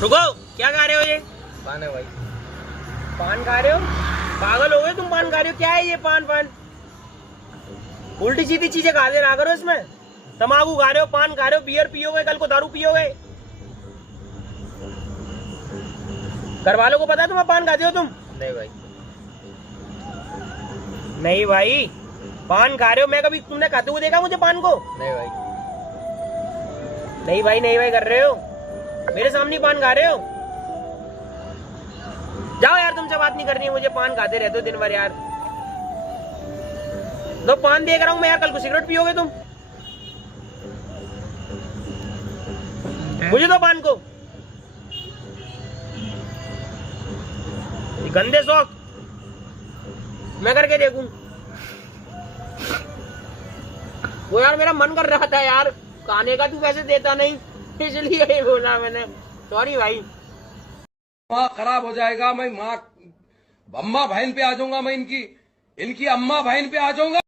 रुको, क्या खा रहे हो ये? पान है भाई। पान खा रहे हो? पागल हो गए तुम? पान खा रहे हो? क्या है ये पान? उल्टी सीधी चीजें खा दे रहा करो इसमें। तम्बाकू खा रहे हो, पान खा रहे हो, बियर पियोगे, कल को दारू पियोगे। घर वालों को पता है तुम पान खाते हो? तुम नहीं भाई। नहीं भाई, पान खा रहे हो। मैं कभी तुमने खाते हुए देखा मुझे पान को? नहीं भाई। नहीं भाई, नहीं भाई कर रहे हो। मेरे सामने पान खा रहे हो। जाओ यार, तुमसे बात नहीं करनी है मुझे। पान खाते रहते हो दिन भर यार। दो पान देख रहा हूं मैं यार, कल को सिगरेट पियोगे तुम। मुझे दो पान को। ये गंदे शौक मैं करके देखूं। वो यार मेरा मन कर रहा था यार खाने का, तू वैसे देता नहीं, इसलिए ये बोला मैंने। सॉरी भाई। माँ खराब हो जाएगा। मैं माँ अम्मा बहन पे आ जाऊंगा। मैं इनकी अम्मा बहन पे आ जाऊंगा।